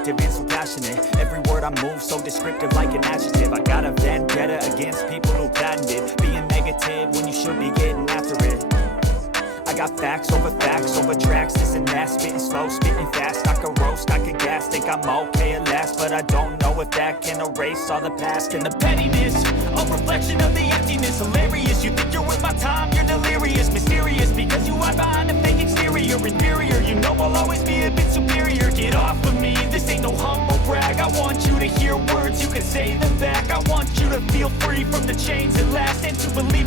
instinctive and so passionate. Every word I move so descriptive like an adjective. I got a vendetta against people who patented being negative when you should be getting after it. I got facts over tracks, this and that, spitting slow, spitting fast. I could roast, I could gas, think I'm okay at last, but I don't know if that can erase all the past. And the pettiness, a reflection of the emptiness. Hilarious, you think you're worth my time, you're delirious. Mysterious, because you hide behind a fake exterior. Inferior, you know I'll always be a bit superior. Get off of me, this ain't no humble brag. I want you to hear words, you can say them back. I want you to feel free from the chains that last, and to believe